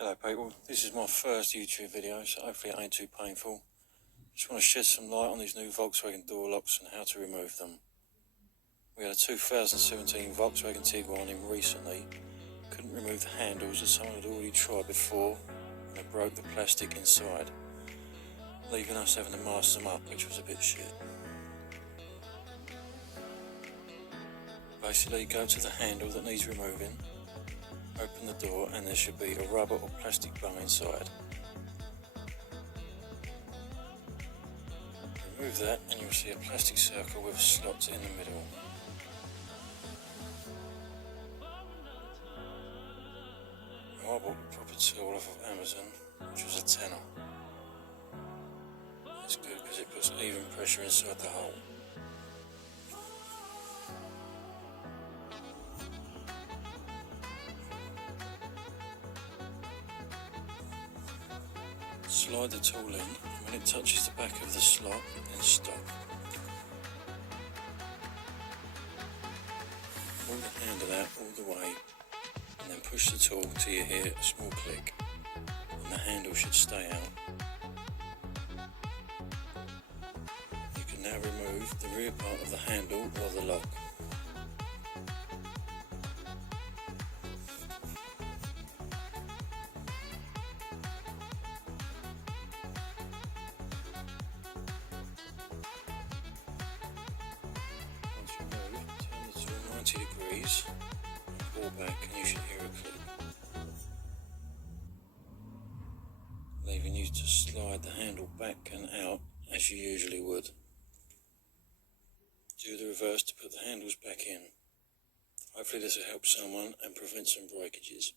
Hello people, this is my first YouTube video, so hopefully it ain't too painful. Just want to shed some light on these new Volkswagen door locks and how to remove them. We had a 2017 Volkswagen Tiguan in recently. Couldn't remove the handles as someone had already tried before and they broke the plastic inside, leaving us having to master them up, which was a bit shit. Basically, go to the handle that needs removing, open the door and there should be a rubber or plastic bung inside. Remove that and you'll see a plastic circle with a slot in the middle. Now I bought the proper tool off of Amazon, which was a tenner. It's good because it puts even pressure inside the hole. Slide the tool in, and when it touches the back of the slot, then stop. Pull the handle out all the way, and then push the tool till you hear a small click, and the handle should stay out. You can now remove the rear part of the handle or the lock. Once removed, turn the tool 90 degrees and pull back and you should hear a click, leaving you to slide the handle back and out as you usually would. Do the reverse to put the handles back in. Hopefully this will help someone and prevent some breakages.